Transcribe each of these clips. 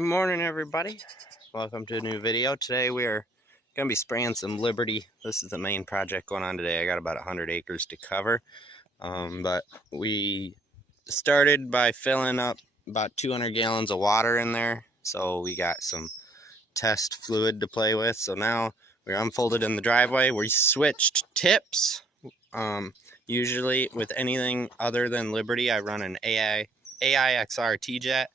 Good morning, everybody. Welcome to a new video. Today we are going to be spraying some Liberty. This is the main project going on today. I got about 100 acres to cover, but we started by filling up about 200 gallons of water in there, so we got some test fluid to play with. So now we're unfolded in the driveway. We switched tips. Usually with anything other than Liberty, I run an AIXR T-Jet,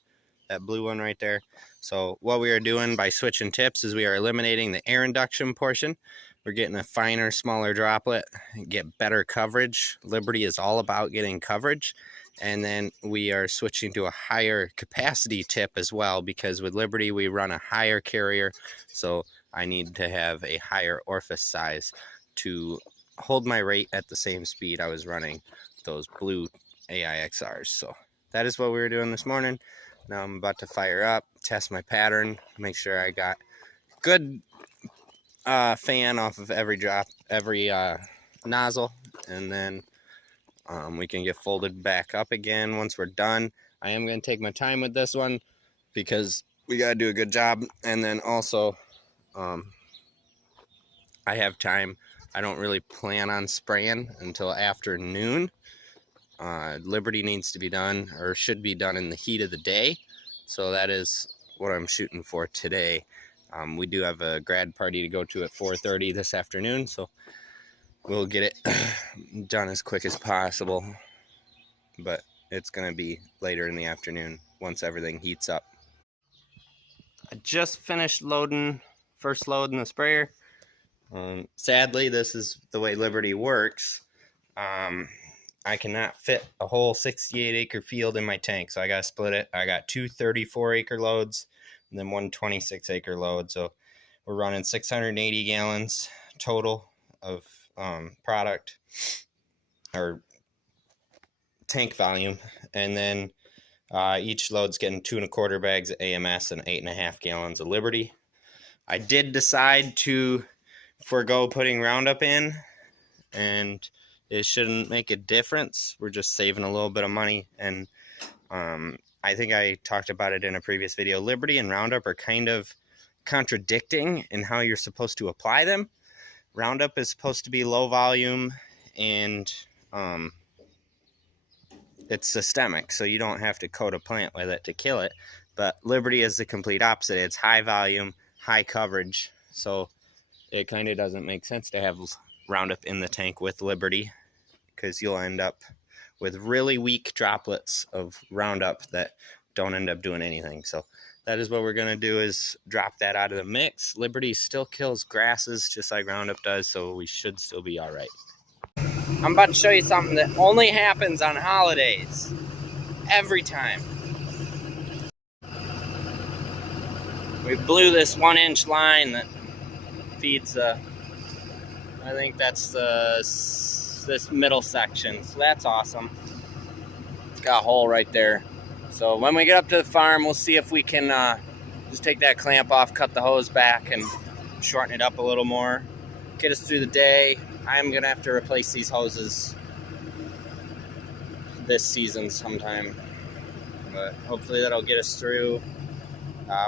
that blue one right there. So what we are doing by switching tips is we are eliminating the air induction portion. We're getting a finer, smaller droplet and get better coverage. Liberty is all about getting coverage. And then we are switching to a higher capacity tip as well, because with Liberty we run a higher carrier. So I need to have a higher orifice size to hold my rate at the same speed I was running those blue AIXRs. So that is what we were doing this morning. Now I'm about to fire up, test my pattern, make sure I got good fan off of every nozzle, and then we can get folded back up again once we're done. I am going to take my time with this one because we got to do a good job. And then also I have time. I don't really plan on spraying until afternoon. Liberty needs to be done, or should be done, in the heat of the day. So that is what I'm shooting for today. We do have a grad party to go to at 4:30 this afternoon, so we'll get it done as quick as possible. But it's going to be later in the afternoon once everything heats up. I just finished loading, first load in the sprayer. Sadly, this is the way Liberty works. I cannot fit a whole 68 acre field in my tank, so I got to split it. I got two 34 acre loads and then one 26 acre load. So we're running 680 gallons total of product, or tank volume. And then each load's getting 2 1/4 bags of AMS and 8.5 gallons of Liberty. I did decide to forego putting Roundup in, and it shouldn't make a difference. We're just saving a little bit of money. And I think I talked about it in a previous video. Liberty and Roundup are kind of contradicting in how you're supposed to apply them. Roundup is supposed to be low volume, and it's systemic, so you don't have to coat a plant with it to kill it. But Liberty is the complete opposite. It's high volume, high coverage, so it kind of doesn't make sense to have Roundup in the tank with Liberty, because you'll end up with really weak droplets of Roundup that don't end up doing anything. So that is what we're going to do, is drop that out of the mix. Liberty still kills grasses just like Roundup does, so we should still be all right. I'm about to show you something that only happens on holidays. Every time. We blew this 1-inch line that feeds I think that's this middle section, so that's awesome. It's got a hole right there. So when we get up to the farm, we'll see if we can just take that clamp off, cut the hose back, and shorten it up a little more. Get us through the day. I'm gonna have to replace these hoses this season sometime, but hopefully that'll get us through.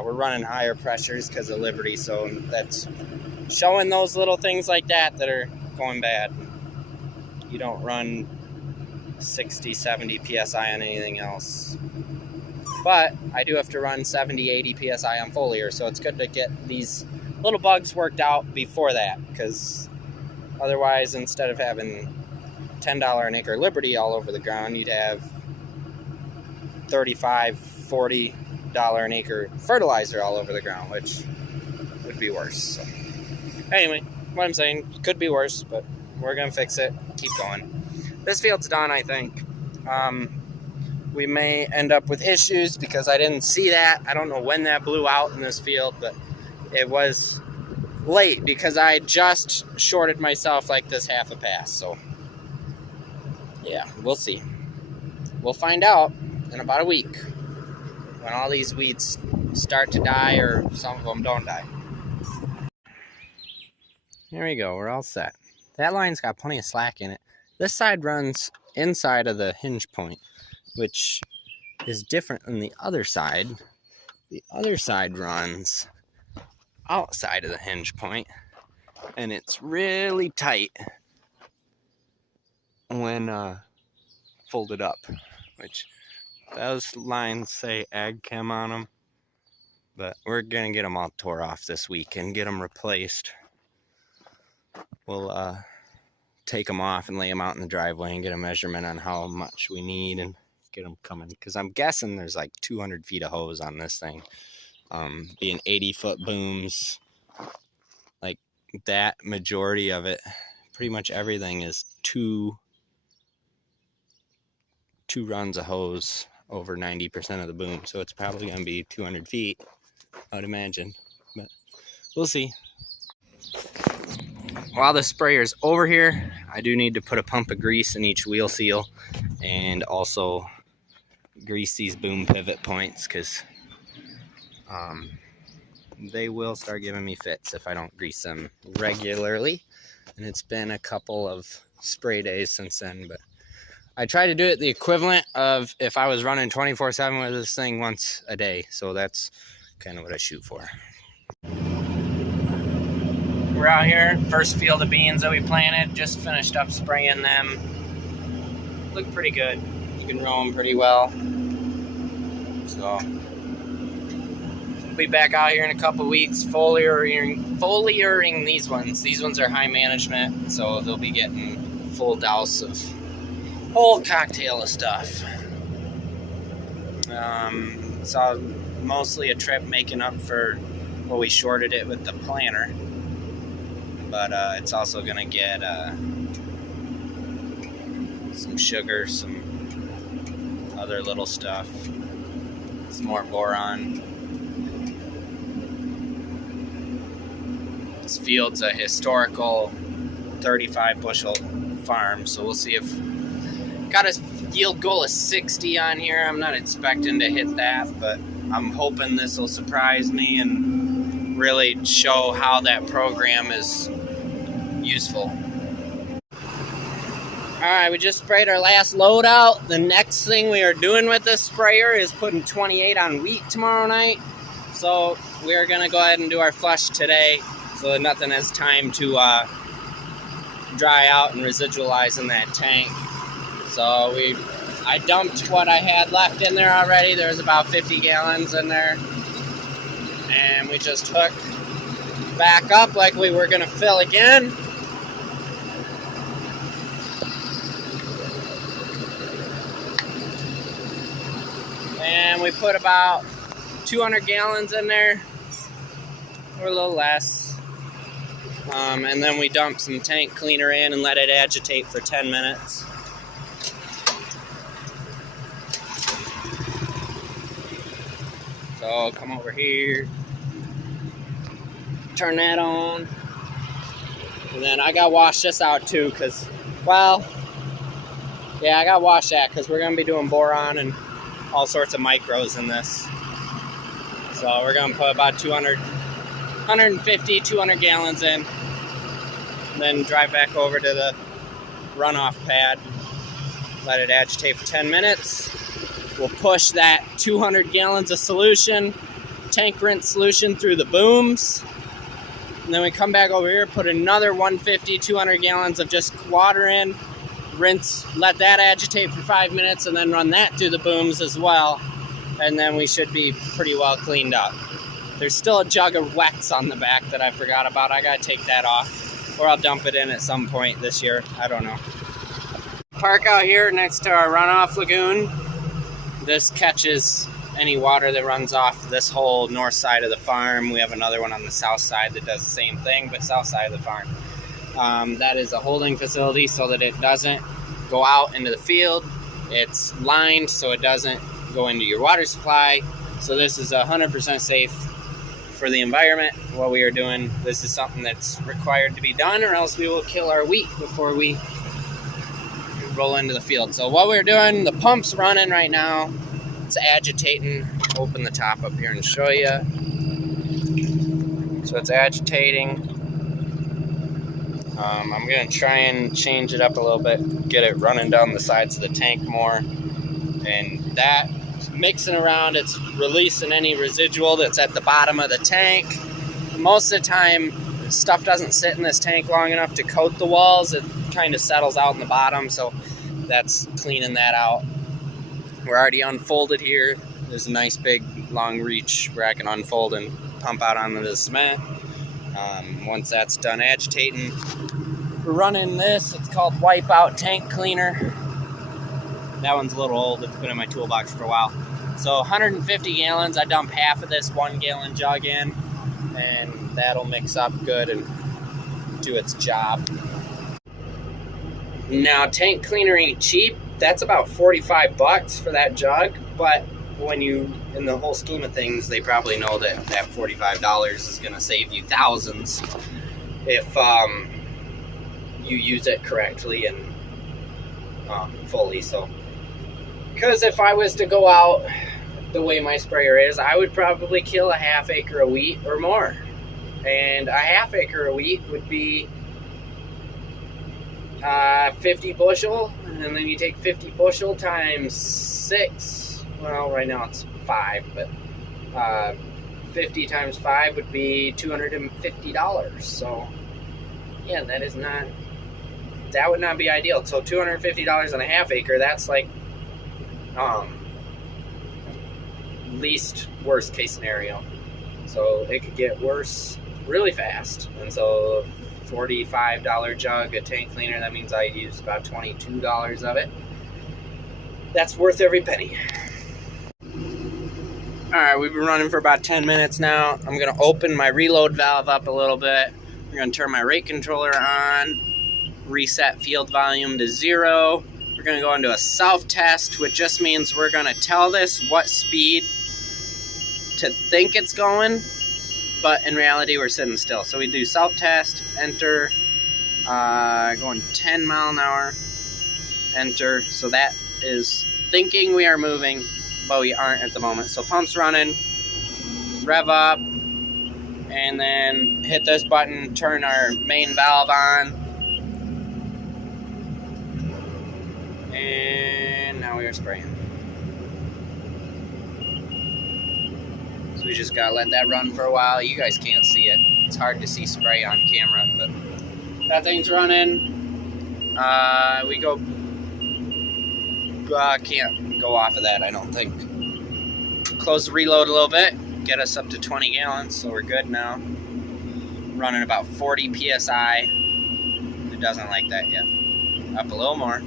We're running higher pressures because of Liberty, so that's showing those little things like that are going bad. You don't run 60, 70 PSI on anything else. But I do have to run 70, 80 PSI on foliar, so it's good to get these little bugs worked out before that, because otherwise, instead of having $10 an acre Liberty all over the ground, you'd have $35, $40 an acre fertilizer all over the ground, which would be worse. So anyway, what I'm saying, could be worse, but we're going to fix it. Keep going. This field's done, I think. We may end up with issues because I didn't see that. I don't know when that blew out in this field, but it was late because I just shorted myself like this half a pass. So yeah, we'll see. We'll find out in about a week when all these weeds start to die, or some of them don't die. There we go, we're all set. That line's got plenty of slack in it. This side runs inside of the hinge point, which is different than the other side The other side runs outside of the hinge point, and it's really tight when folded up, which those lines say Ag Chem on them, but we're gonna get them all tore off this week and get them replaced. We'll take them off and lay them out in the driveway and get a measurement on how much we need and get them coming, because I'm guessing there's like 200 feet of hose on this thing, being 80-foot booms. Like that, majority of it, pretty much everything is two runs of hose over 90% of the boom, so it's probably going to be 200 feet, I would imagine, but we'll see. While the sprayer's over here, I do need to put a pump of grease in each wheel seal and also grease these boom pivot points, because they will start giving me fits if I don't grease them regularly, and it's been a couple of spray days since then, but I try to do it the equivalent of if I was running 24/7 with this thing once a day, so that's kind of what I shoot for. We're out here, first field of beans that we planted, just finished up spraying them. Look pretty good. You can row them pretty well. So we'll be back out here in a couple weeks foliaring these ones. These ones are high management, so they'll be getting full douse of whole cocktail of stuff. Saw mostly a trip making up for, well, we shorted it with the planter, but it's also gonna get some sugar, some other little stuff, some more boron. This field's a historical 35 bushel farm, so we'll see if, got a yield goal of 60 on here. I'm not expecting to hit that, but I'm hoping this will surprise me and really show how that program is useful. Alright, we just sprayed our last load out. The next thing we are doing with this sprayer is putting 28 on wheat tomorrow night. So we're going to go ahead and do our flush today so that nothing has time to dry out and residualize in that tank. So I dumped what I had left in there already. There was about 50 gallons in there. And we just hooked back up like we were going to fill again. And we put about 200 gallons in there, or a little less. And then we dumped some tank cleaner in and let it agitate for 10 minutes. So I'll come over here, turn that on, and then I gotta wash this out too, because, well, yeah, I gotta wash that because we're gonna be doing boron and all sorts of micros in this. So we're gonna put about 150, 200 gallons in, and then drive back over to the runoff pad, let it agitate for 10 minutes. We'll push that 200 gallons of solution, tank rinse solution through the booms. And then we come back over here, put another 150, 200 gallons of just water in, rinse, let that agitate for 5 minutes, and then run that through the booms as well. And then we should be pretty well cleaned up. There's still a jug of Wex on the back that I forgot about. I gotta take that off, or I'll dump it in at some point this year. I don't know. Park out here next to our runoff lagoon. This catches any water that runs off this whole north side of the farm. We have another one on the south side that does the same thing, but south side of the farm. That is a holding facility so that it doesn't go out into the field. It's lined so it doesn't go into your water supply. So this is 100% safe for the environment. What we are doing, this is something that's required to be done, or else we will kill our wheat before we roll into the field. So what we're doing, the pump's running right now. It's agitating. Open the top up here and show you. So it's agitating. I'm going to try and change it up a little bit, get it running down the sides of the tank more. And that mixing around, it's releasing any residual that's at the bottom of the tank. Most of the time, stuff doesn't sit in this tank long enough to coat the walls. It kind of settles out in the bottom, so that's cleaning that out. We're already unfolded here. There's a nice big long reach where I can unfold and pump out onto the cement. Once that's done agitating, we're running this. It's called Wipeout Tank Cleaner. That one's a little old. It's been in my toolbox for a while. So 150 gallons, I dump half of this 1 gallon jug in, and that'll mix up good and do its job. Now, tank cleaner ain't cheap. That's about 45 bucks for that jug, but when you, in the whole scheme of things, they probably know that that $45 is going to save you thousands if you use it correctly and fully. So, because if I was to go out the way my sprayer is, I would probably kill a half acre of wheat or more. And a half acre of wheat would be 50 bushel, and then you take 50 bushel times 6. Well, right now it's 5, but 50 times 5 would be $250. So, yeah, that would not be ideal. So $250 on a half acre, that's like least worst case scenario. So it could get worse really fast. And so $45 jug of tank cleaner, that means I use about $22 of it. That's worth every penny. Alright, we've been running for about 10 minutes now. I'm going to open my reload valve up a little bit. We're going to turn my rate controller on, reset field volume to 0. We're going to go into a self-test, which just means we're going to tell this what speed to think it's going, but in reality we're sitting still. So we do self-test, enter, going 10 mile an hour, enter. So that is thinking we are moving, but we aren't at the moment. So pump's running, rev up, and then hit this button, turn our main valve on, and now we are spraying. So we just gotta let that run for a while. You guys can't see it. It's hard to see spray on camera, but that thing's running. We go, can't go off of that, I don't think. Close the reload a little bit, get us up to 20 gallons, so we're good now. Running about 40 PSI. It doesn't like that yet. Up a little more.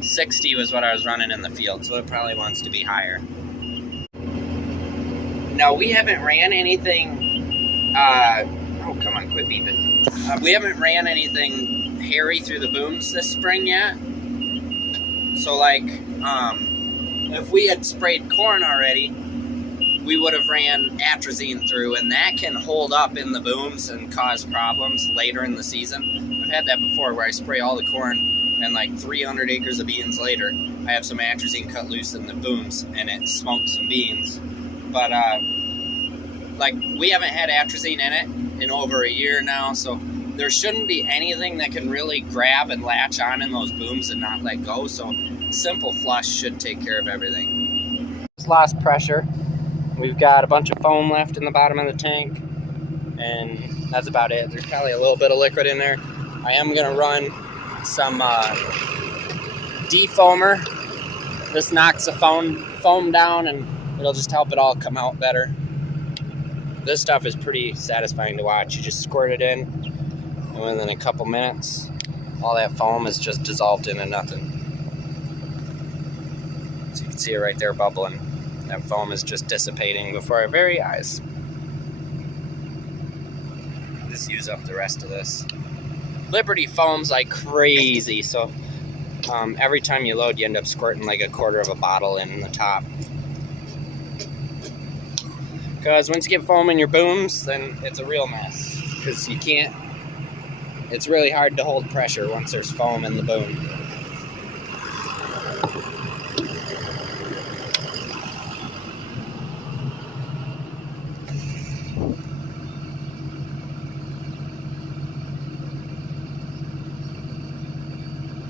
60 was what I was running in the field, so it probably wants to be higher. Now, we haven't ran anything, oh, come on, quit beeping. We haven't ran anything hairy through the booms this spring yet. So, like, if we had sprayed corn already, we would have ran atrazine through, and that can hold up in the booms and cause problems later in the season. I've had that before where I spray all the corn, and like 300 acres of beans later, I have some atrazine cut loose in the booms, and it smoked some beans. But, like, we haven't had atrazine in it in over a year now, so there shouldn't be anything that can really grab and latch on in those booms and not let go, so simple flush should take care of everything. Just lost pressure. We've got a bunch of foam left in the bottom of the tank, and that's about it. There's probably a little bit of liquid in there. I am going to run some defoamer. This knocks the foam down, and it'll just help it all come out better. This stuff is pretty satisfying to watch. You just squirt it in, and within a couple minutes, all that foam is just dissolved into nothing. So you can see it right there bubbling. That foam is just dissipating before our very eyes. Just use up the rest of this. Liberty foams like crazy, so every time you load, you end up squirting like a quarter of a bottle in the top. Because once you get foam in your booms, then it's a real mess. Because you can't, it's really hard to hold pressure once there's foam in the boom.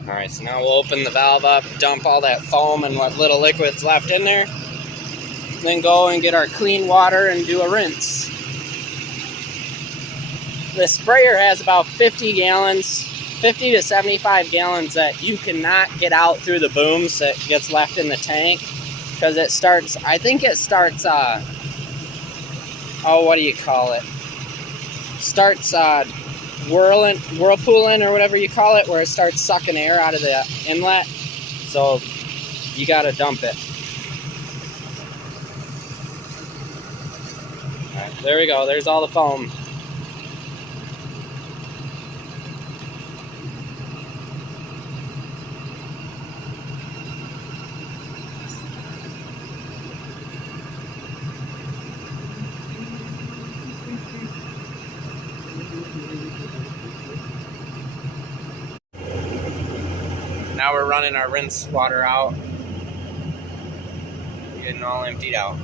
Alright, Alright, so now we'll open the valve up, dump all that foam and what little liquid's left in there, then go and get our clean water and do a rinse. The sprayer has about 50 gallons, 50 to 75 gallons that you cannot get out through the booms that gets left in the tank, because it starts, I think it starts, what do you call it? Starts whirlpooling or whatever you call it, where it starts sucking air out of the inlet. So you gotta dump it. All right, there we go. There's all the foam. Now we're running our rinse water out, getting all emptied out.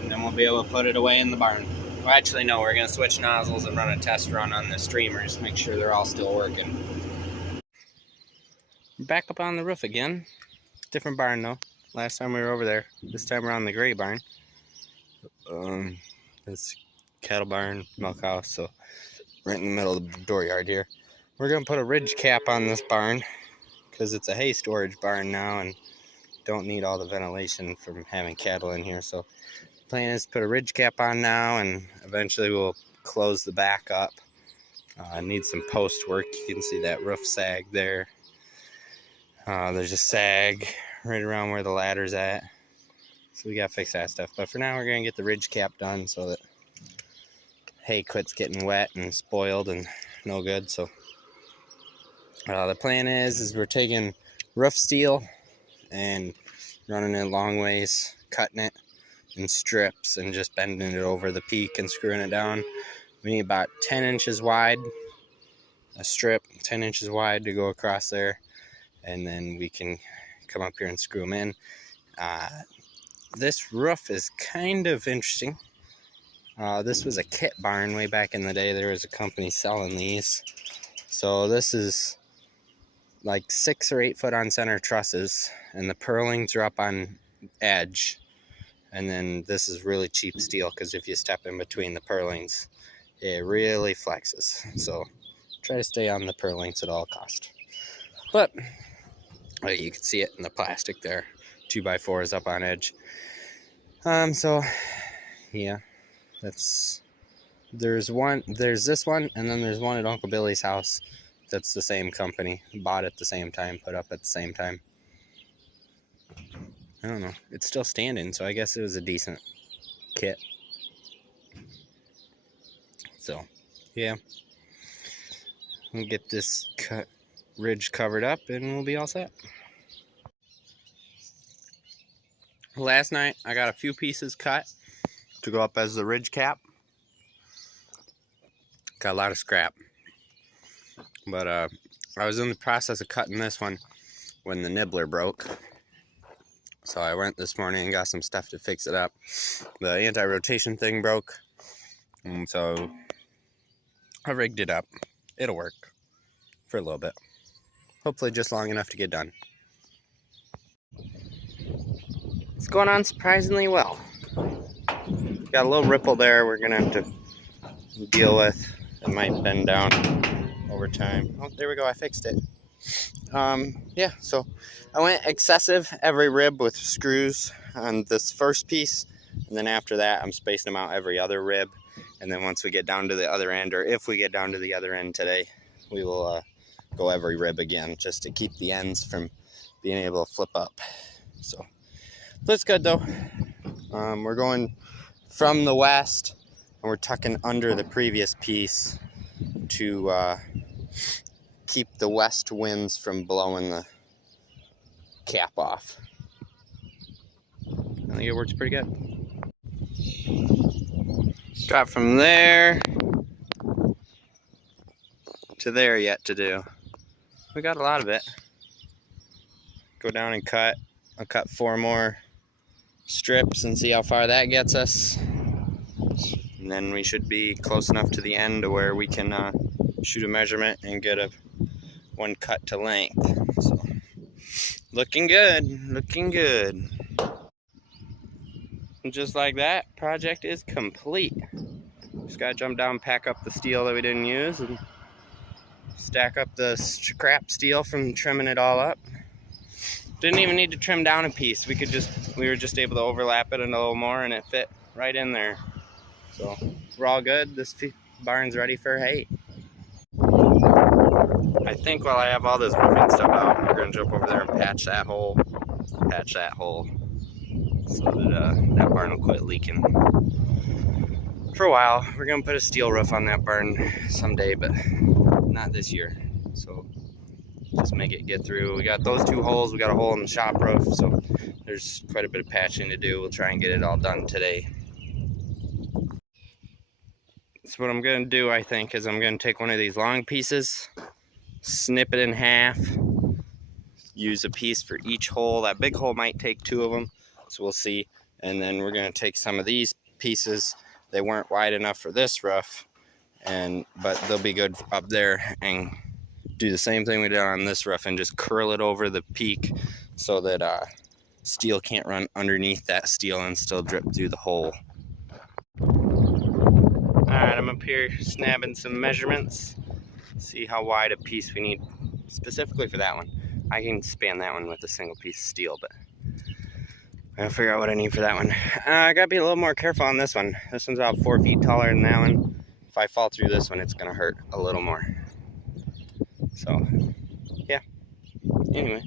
And then we'll be able to put it away in the barn. Well, actually, no, we're going to switch nozzles and run a test run on the streamers, make sure they're all still working. Back up on the roof again. Different barn though. Last time we were over there. This time we're on the gray barn. It's cattle barn, milk house, so right in the middle of the dooryard here. We're going to put a ridge cap on this barn because it's a hay storage barn now and don't need all the ventilation from having cattle in here. So the plan is to put a ridge cap on now, and eventually we'll close the back up. Need some post work. You can see that roof sag there. There's a sag right around where the ladder's at. So we got to fix that stuff. But for now we're going to get the ridge cap done so that hay quits getting wet and spoiled and no good. So the plan is we're taking rough steel and running it long ways, cutting it in strips and just bending it over the peak and screwing it down. We need about 10 inches wide, a strip 10 inches wide to go across there, and then we can come up here and screw them in. This roof is kind of interesting. This was a kit barn way back in the day. There was a company selling these. So this is like 6 or 8 foot on center trusses, and the purlings are up on edge. And then this is really cheap steel, because if you step in between the purlings, it really flexes. So try to stay on the purlings at all cost. But you can see it in the plastic there. 2x4 is up on edge. So yeah, there's this one, and then there's one at Uncle Billy's house. That's the same company, bought at the same time, put up at the same time. I don't know. It's still standing, so I guess it was a decent kit. So, yeah. We'll get this ridge covered up and we'll be all set. Last night, I got a few pieces cut to go up as the ridge cap. Got a lot of scrap. But I was in the process of cutting this one when the nibbler broke. So I went this morning and got some stuff to fix it up. The anti-rotation thing broke, and so I rigged it up. It'll work for a little bit. Hopefully just long enough to get done. It's going on surprisingly well. Got a little ripple there we're going to have to deal with. It might bend down over time. Oh, there we go. I fixed it. Yeah, so I went excessive every rib with screws on this first piece, and then after that I'm spacing them out every other rib, and then once we get down to the other end, or if we get down to the other end today, we will go every rib again, just to keep the ends from being able to flip up. So that's good though. We're going from the west, and we're tucking under the previous piece to keep the west winds from blowing the cap off. I think it works pretty good. Got from there to there yet to do. We got a lot of it. Go down and cut. I'll cut 4 more strips and see how far that gets us. And then we should be close enough to the end to where we can shoot a measurement and get a one cut to length. So looking good, looking good. And just like that, project is complete. Just gotta jump down, pack up the steel that we didn't use, and stack up the scrap steel from trimming it all up. Didn't even need to trim down a piece. We were just able to overlap it a little more, and it fit right in there. So we're all good. This barn's ready for hay. I think while I have all this roofing stuff out, we're gonna jump over there and patch that hole, so that that barn will quit leaking. For a while, we're gonna put a steel roof on that barn someday, but not this year. So just make it get through. We got those 2 holes. We got a hole in the shop roof, so there's quite a bit of patching to do. We'll try and get it all done today. So what I'm gonna do, I think, is I'm gonna take one of these long pieces, snip it in half, use a piece for each hole. That big hole might take 2 of them, so we'll see. And then we're gonna take some of these pieces. They weren't wide enough for this roof, but they'll be good up there, and do the same thing we did on this roof and just curl it over the peak so that steel can't run underneath that steel and still drip through the hole. Alright, I'm up here snapping some measurements. See how wide a piece we need specifically for that one. I can span that one with a single piece of steel, but I'll figure out what I need for that one. I gotta be a little more careful on this one. This one's about 4 feet taller than that one. If I fall through this one, it's gonna hurt a little more. So, yeah. Anyway,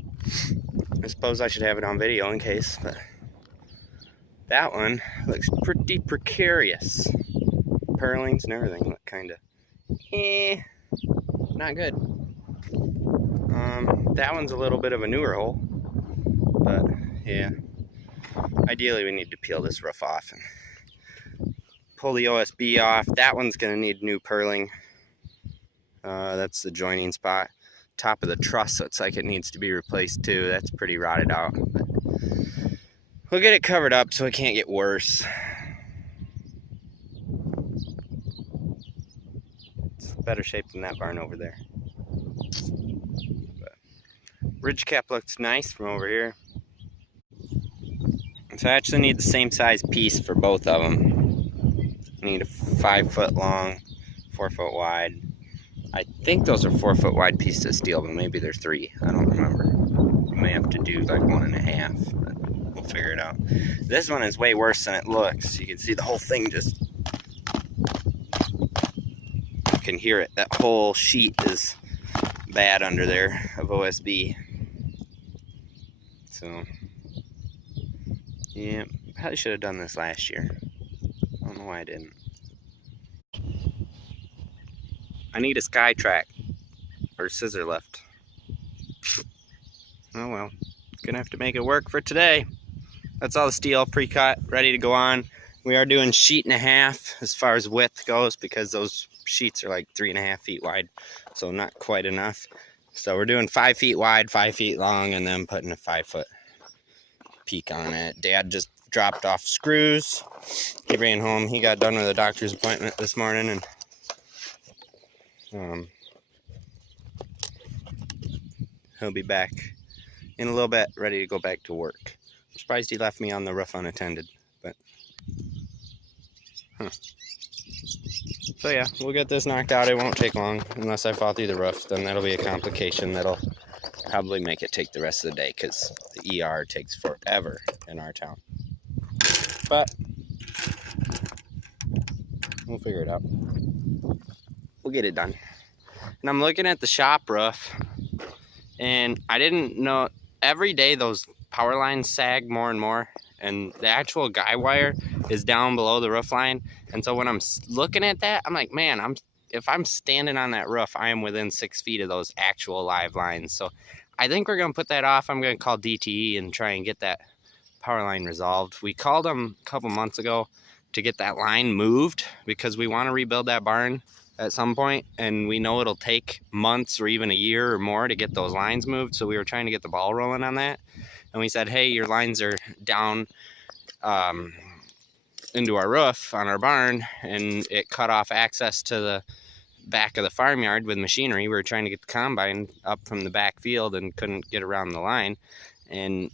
I suppose I should have it on video in case, but that one looks pretty precarious. Purlings and everything look kinda, not good. That one's a little bit of a newer hole, but yeah. Ideally, we need to peel this roof off and pull the OSB off. That one's gonna need new purling. That's the joining spot. Top of the truss looks like it needs to be replaced too. That's pretty rotted out. But we'll get it covered up so it can't get worse. It's better shape than that barn over there. But ridge cap looks nice from over here. So I actually need the same size piece for both of them. I need a 5 foot long, 4 foot wide. I think those are 4 foot wide pieces of steel, but maybe they're 3. I don't remember. You may have to do like 1.5, but we'll figure it out. This one is way worse than it looks. You can see the whole thing just, you can hear it. That whole sheet is bad under there of OSB. So, yeah, probably should have done this last year. I don't know why I didn't. I need a SkyTrak or scissor lift. Oh well, gonna have to make it work for today. That's all the steel pre-cut, ready to go on. We are doing 1.5 feet as far as width goes because those sheets are like 3.5 feet wide, so not quite enough. So we're doing 5 feet wide, 5 feet long, and then putting a 5 foot peak on it. Dad just dropped off screws. He ran home. He got done with a doctor's appointment this morning, and he'll be back in a little bit, ready to go back to work. I'm surprised he left me on the roof unattended, but so yeah, we'll get this knocked out. It won't take long unless I fall through the roof. Then that'll be a complication that'll probably make it take the rest of the day because the ER takes forever in our town. But we'll figure it out. We'll get it done. And I'm looking at the shop roof, and I didn't know, every day those power lines sag more and more, and the actual guy wire is down below the roof line. And so when I'm looking at that, I'm like, man, if I'm standing on that roof, I am within 6 feet of those actual live lines. So I think we're gonna put that off. I'm gonna call DTE and try and get that power line resolved. We called them a couple months ago to get that line moved because we want to rebuild that barn at some point, and we know it'll take months or even a year or more to get those lines moved. So we were trying to get the ball rolling on that, and we said, hey, your lines are down into our roof on our barn, and it cut off access to back of the farmyard with machinery. We were trying to get the combine up from the back field and couldn't get around the line. And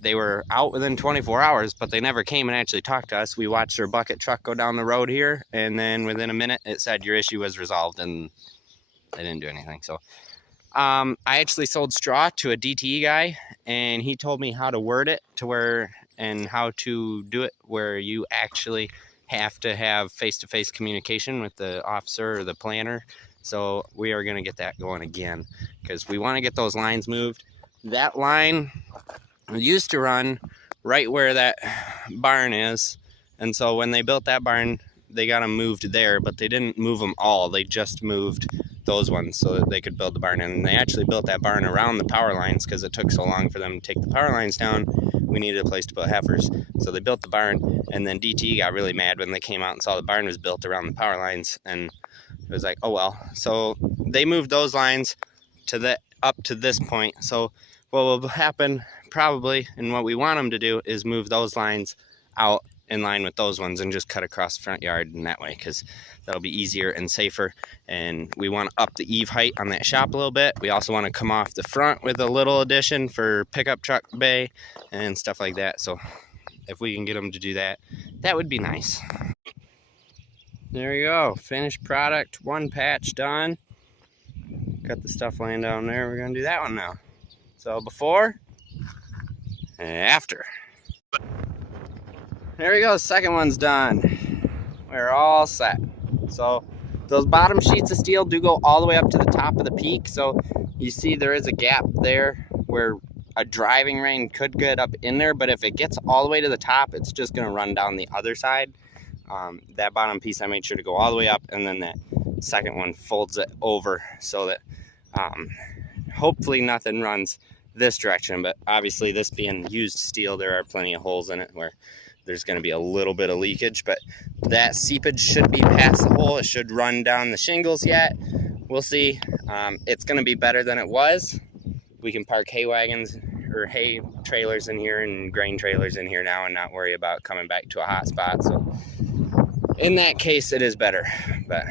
they were out within 24 hours, but they never came and actually talked to us. We watched their bucket truck go down the road here, and then within a minute it said your issue was resolved, and they didn't do anything. So I actually sold straw to a DTE guy, and he told me how to word it to where, and how to do it where you actually have to have face-to-face communication with the officer or the planner. So we are going to get that going again, because we want to get those lines moved. That line used to run right where that barn is, and so when they built that barn, they got them moved there, but they didn't move them all. They just moved those ones so that they could build the barn. And they actually built that barn around the power lines because it took so long for them to take the power lines down. We needed a place to put heifers, so they built the barn. And then DTE got really mad when they came out and saw the barn was built around the power lines, and it was like, oh well. So they moved those lines to the up to this point. So what will happen probably, and what we want them to do, is move those lines out in line with those ones and just cut across the front yard in that way, because that'll be easier and safer. And we want to up the eave height on that shop a little bit. We also want to come off the front with a little addition for pickup truck bay and stuff like that. So if we can get them to do that, that would be nice. There you go, finished product, one patch done. Got the stuff laying down there. We're gonna do that one now. So before and after. There we go, second one's done. We're all set. So those bottom sheets of steel do go all the way up to the top of the peak. So you see there is a gap there where a driving rein could get up in there, but if it gets all the way to the top, it's just gonna run down the other side. That bottom piece I made sure to go all the way up, and then that second one folds it over so that hopefully nothing runs this direction. But obviously, this being used steel, there are plenty of holes in it where there's going to be a little bit of leakage, but that seepage should be past the hole. It should run down the shingles yet. We'll see. It's going to be better than it was. We can park hay wagons or hay trailers in here and grain trailers in here now and not worry about coming back to a hot spot. So in that case, it is better. But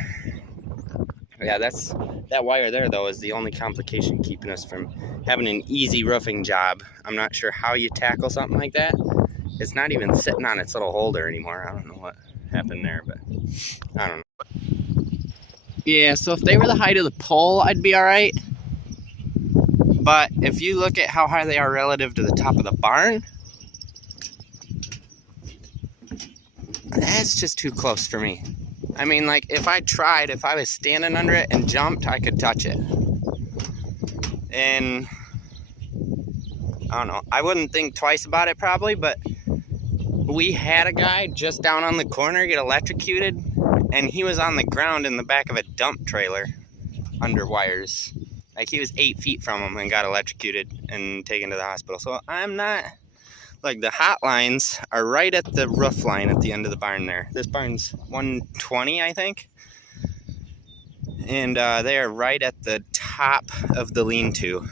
yeah, that wire there, though, is the only complication keeping us from having an easy roofing job. I'm not sure how you tackle something like that. It's not even sitting on its little holder anymore. I don't know what happened there, but I don't know. Yeah, so if they were the height of the pole, I'd be all right. But if you look at how high they are relative to the top of the barn, that's just too close for me. I mean, like, if I was standing under it and jumped, I could touch it. And I don't know, I wouldn't think twice about it probably, but we had a guy just down on the corner get electrocuted, and he was on the ground in the back of a dump trailer under wires. Like, he was 8 feet from him and got electrocuted and taken to the hospital. So I'm not, like, the hot lines are right at the roof line at the end of the barn there. This barn's 120, I think. And they are right at the top of the lean-to.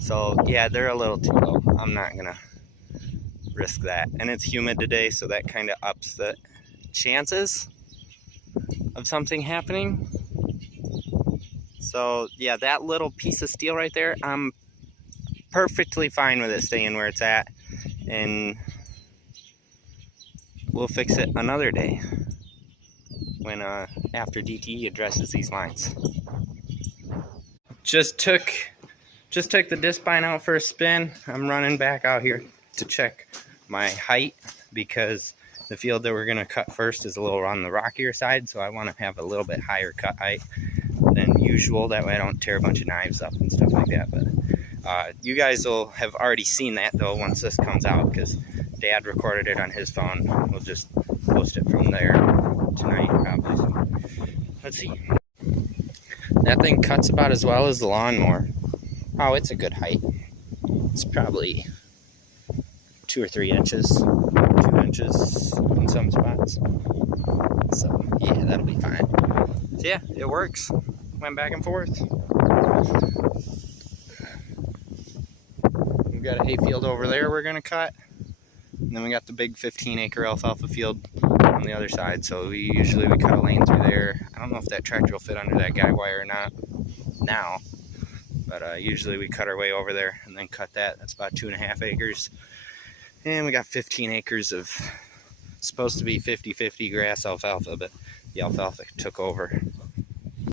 So yeah, they're a little too low. I'm not gonna risk that. And it's humid today, so that kind of ups the chances of something happening. So yeah, that little piece of steel right there, I'm perfectly fine with it staying where it's at. And we'll fix it another day when after DTE addresses these lines. Just took the disc spine out for a spin. I'm running back out here to check my height because the field that we're going to cut first is a little on the rockier side, so I want to have a little bit higher cut height than usual. That way I don't tear a bunch of knives up and stuff like that. But you guys will have already seen that, though, once this comes out, because Dad recorded it on his phone. We'll just post it from there tonight, probably. So, let's see. That thing cuts about as well as the lawnmower. Oh, it's a good height. It's probably 2 or 3 inches. 2 inches in some spots. So, yeah, that'll be fine. So, yeah, it works. Went back and forth. We've got a hay field over there we're going to cut. And then we got the big 15-acre alfalfa field on the other side, so we cut a lane through there. I don't know if that tractor will fit under that guy wire or not now, but usually we cut our way over there and then cut that. That's about 2.5 acres. And we got 15 acres of supposed to be 50-50 grass alfalfa, but the alfalfa took over.